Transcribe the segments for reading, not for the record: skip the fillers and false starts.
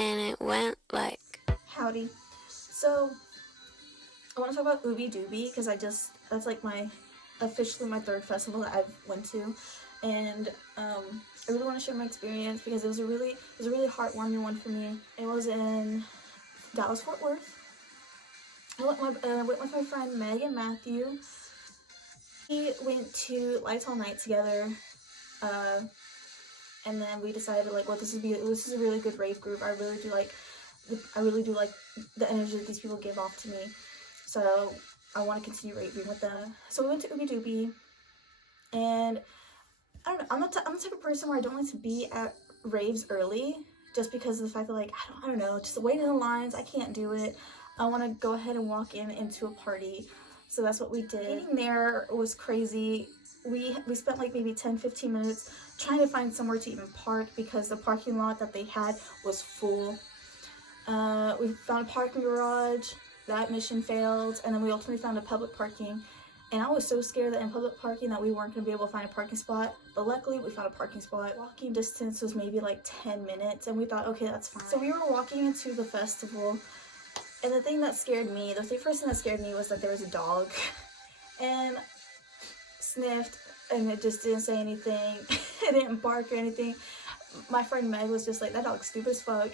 and it went like... Howdy. So, I want to talk about Ubbi Dubbi because that's like officially my third festival that I've went to. And I really want to share my experience because it was a really heartwarming one for me. It was in Dallas, Fort Worth. I went with my friend Meg and Matthew. We went to Lights All Night together. And then we decided like, well, this is a really good rave group. I really do like the energy that these people give off to me. So I want to continue raving with them. So we went to Ubbi Dubbi, and I don't know. I'm the type of person where I don't like to be at raves early, just because of the fact that like I don't know, just waiting in the lines. I can't do it. I want to go ahead and walk into a party. So that's what we did. Eating there was crazy. We spent like maybe 10-15 minutes trying to find somewhere to even park because the parking lot that they had was full. We found a parking garage. That mission failed, and then we ultimately found a public parking. And I was so scared that in public parking that we weren't going to be able to find a parking spot, but luckily we found a parking spot. Walking distance was maybe like 10 minutes, and we thought, okay, that's fine. So we were walking into the festival, and the thing that scared me, the first thing that scared me was that there was a dog, and sniffed, and it just didn't say anything. It didn't bark or anything. My friend Meg was just like, that dog's stupid as fuck.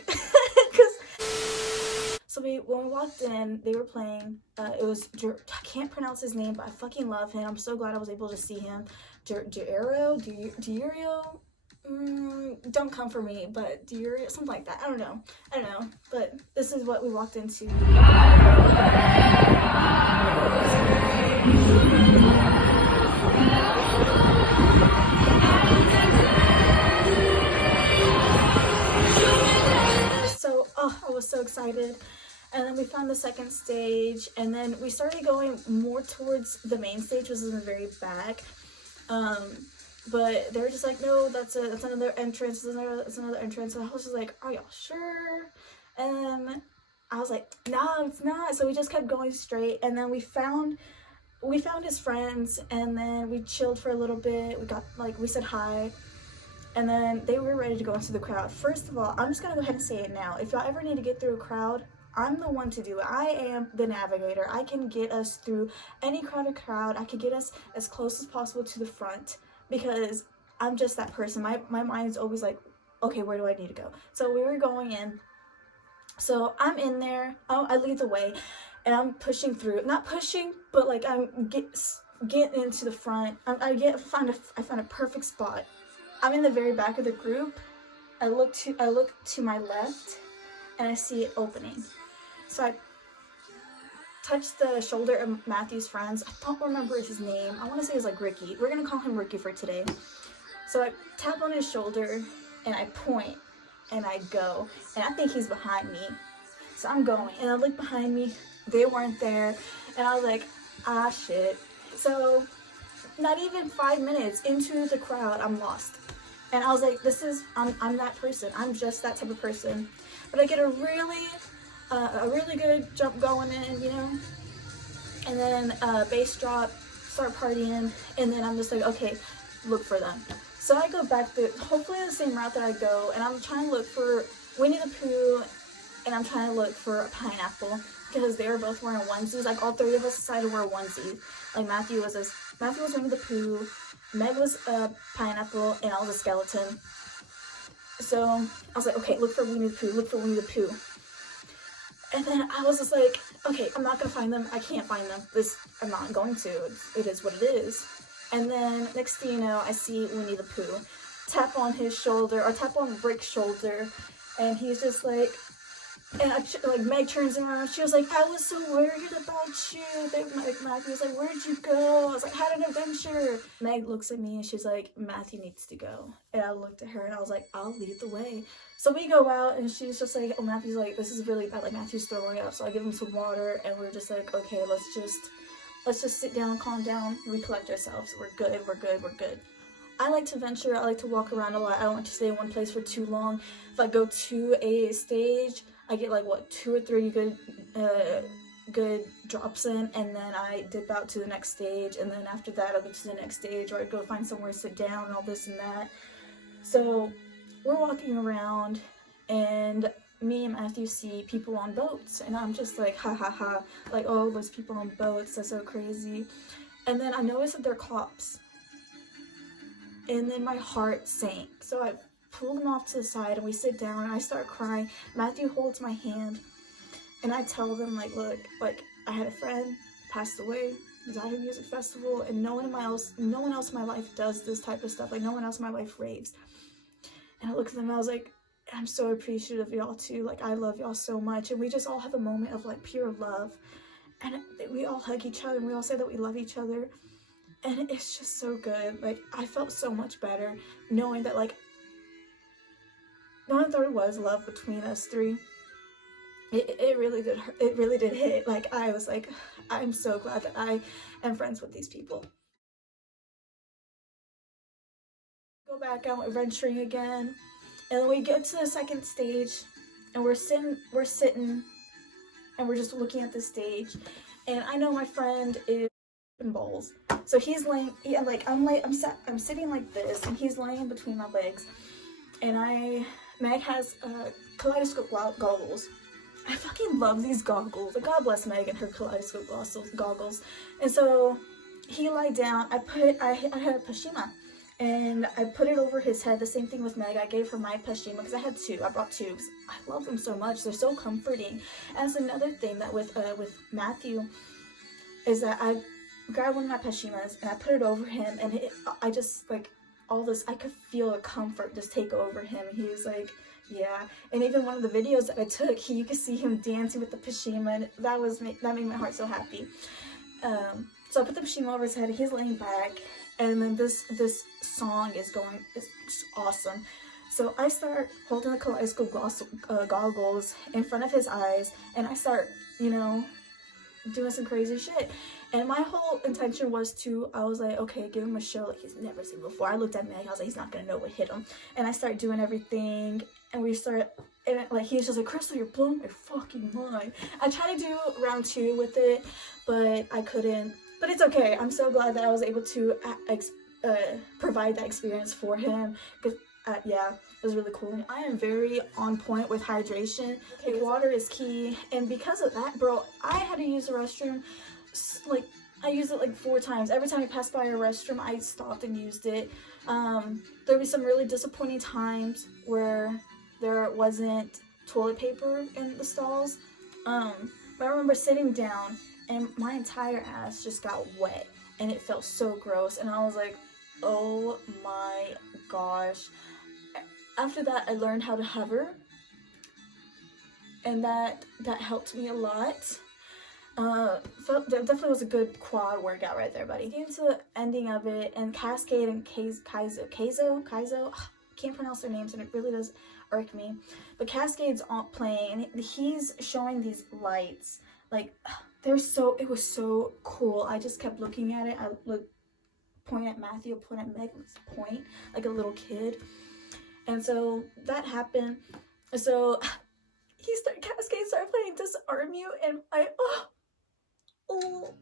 So when we walked in, they were playing, it was, I can't pronounce his name, but I fucking love him. I'm so glad I was able to see him. Dierio? Don't come for me, but Dierio, something like that. I don't know, but this is what we walked into. So, I was so excited. And then we found the second stage, and then we started going more towards the main stage, which was in the very back. But they were just like, no, that's another entrance, that's another entrance. And I was just like, are y'all sure? And then I was like, no, it's not. So we just kept going straight, and then we found his friends, and then we chilled for a little bit. We said hi. And then they were ready to go into the crowd. First of all, I'm just gonna go ahead and say it now. If y'all ever need to get through a crowd, I'm the one to do it. I am the navigator. I can get us through any crowded crowd. I can get us as close as possible to the front because I'm just that person. My mind is always like, okay, where do I need to go? So we were going in. So I'm in there. I lead the way, and I'm pushing through. Not pushing, but like I'm getting into the front. I find a perfect spot. I'm in the very back of the group. I look to my left, and I see it opening. So I touch the shoulder of Matthew's friends. I don't remember his name. I want to say it's like Ricky. We're gonna call him Ricky for today. So I tap on his shoulder, and I point, and I go, and I think he's behind me. So I'm going, and I look behind me. They weren't there, and I was like, ah, shit. So not even 5 minutes into the crowd, I'm lost. And I was like, I'm that person. I'm just that type of person. But I get a really good jump going in, you know? And then bass drop, start partying, and then I'm just like, okay, look for them. So I go back hopefully the same route that I go, and I'm trying to look for Winnie the Pooh, and I'm trying to look for a pineapple, because they were both wearing onesies. Like, all three of us decided to wear onesies. Like, Matthew was Winnie the Pooh, Meg was a pineapple, and I was a skeleton. So I was like, okay, look for Winnie the Pooh. And then I was just like, okay, I'm not gonna find them. I can't find them. I'm not going to. It is what it is. And then next thing you know, I see Winnie the Pooh. Tap on his shoulder, or tap on Rick's shoulder, and he's just like, and Meg turns around. She was like, I was so worried about you. Matthew was like, where'd you go? I was like, had an adventure. Meg looks at me and she's like, Matthew needs to go. And I looked at her and I was like, I'll lead the way. So we go out, and she's just like, oh, Matthew's like, this is really bad. Like, Matthew's throwing up. So I give him some water, and we're just like, okay, let's just sit down, calm down, recollect ourselves. We're good. I like to venture. I like to walk around a lot. I don't like to stay in one place for too long. If I go to a stage, I get like 2 or 3 good drops in, and then I dip out to the next stage, and then after that I'll go to the next stage, or I go find somewhere to sit down and all this and that. So we're walking around, and me and Matthew see people on boats, and I'm just like, ha ha ha, like, oh, those people on boats, that's so crazy. And then I noticed that they're cops, and then my heart sank. So I pulled them off to the side, and we sit down, and I start crying. Matthew holds my hand, and I tell them, like, look, like, I had a friend passed away, was at a music festival, and no one else in my life does this type of stuff. Like, no one else in my life raves. And I looked at them, and I was like, I'm so appreciative of y'all too. Like, I love y'all so much. And we just all have a moment of, like, pure love. And we all hug each other, and we all say that we love each other. And it's just so good. Like, I felt so much better knowing that, like, knowing that there was love between us three. It really did hurt. It really did hit. Like, I was like, I'm so glad that I am friends with these people. Go back out adventuring again, and then we get to the second stage, and we're sitting, and we're just looking at the stage, and I know my friend is in bowls, so he's laying, yeah, like, I'm sitting like this, and he's laying between my legs, and Meg has kaleidoscope goggles. I fucking love these goggles. Like, God bless Meg and her kaleidoscope goggles. And so he lied down. I had a pashima, and I put it over his head. The same thing with Meg. I gave her my pashima because I had two. I brought two. I love them so much. They're so comforting. And that's another thing that with Matthew is that I grabbed one of my pashimas and I put it over him, and I just, like, all this, I could feel a comfort just take over him. He was like, yeah. And even one of the videos that I took, you could see him dancing with the pashima, and that made my heart so happy. So I put the pashima over his head, he's laying back, and then this song is going, it's awesome. So I start holding the kaleidoscope goggles in front of his eyes, and I start, you know, doing some crazy shit. And my whole intention was I was like, okay, give him a show like he's never seen before. I looked at Meg, I was like, he's not gonna know what hit him. And I started doing everything, and like, he's just like, Crystal, you're blowing my fucking mind. I tried to do round 2 with it, but I couldn't. But it's okay. I'm so glad that I was able to provide that experience for him, because yeah, it was really cool. And I am very on point with hydration. Okay, water is key, and because of that, bro, I had to use the restroom. Like, I used it like 4 times. Every time I passed by a restroom, I stopped and used it. There'd be some really disappointing times where there wasn't toilet paper in the stalls. But I remember sitting down, and my entire ass just got wet, and it felt so gross, and I was like, oh my gosh. After that, I learned how to hover, and that helped me a lot. That definitely was a good quad workout right there, buddy. Getting to the ending of it, and Cascade and Kaizo, can't pronounce their names, and it really does irk me. But Cascade's playing, and he's showing these lights, like, it was so cool. I just kept looking at it. I would point at Matthew, point at Meg, point like a little kid. And so that happened. So Cascade started playing Disarm You, and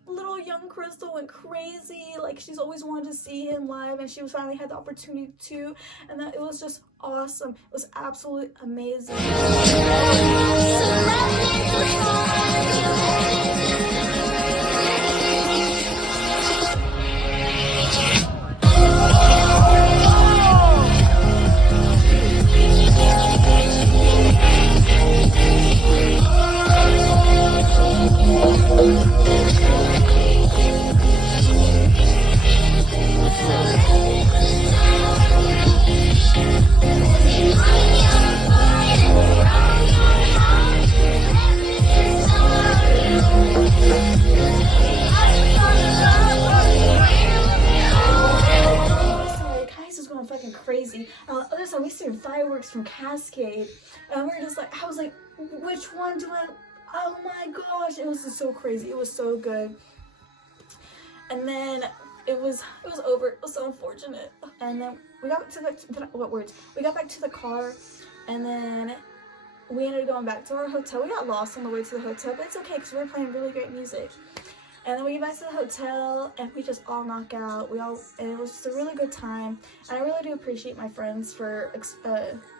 little young Crystal went crazy. Like, she's always wanted to see him live, and she finally had the opportunity to, and that it was just awesome. It was absolutely amazing. Crazy. On the other side, we see fireworks from Cascade, and we're just like, I was like, which one do I? Oh my gosh, it was just so crazy. It was so good. And then it was over. It was so unfortunate. And then we got to we got back to the car, and then we ended up going back to our hotel. We got lost on the way to the hotel, but it's okay because we were playing really great music. And then we get back to the hotel, and we just all knock out. And it was just a really good time. And I really do appreciate my friends for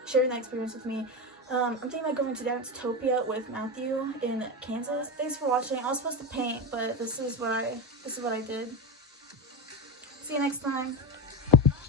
sharing that experience with me. I'm thinking about going to Dance-topia with Matthew in Kansas. Thanks for watching. I was supposed to paint, but this is what I did. See you next time.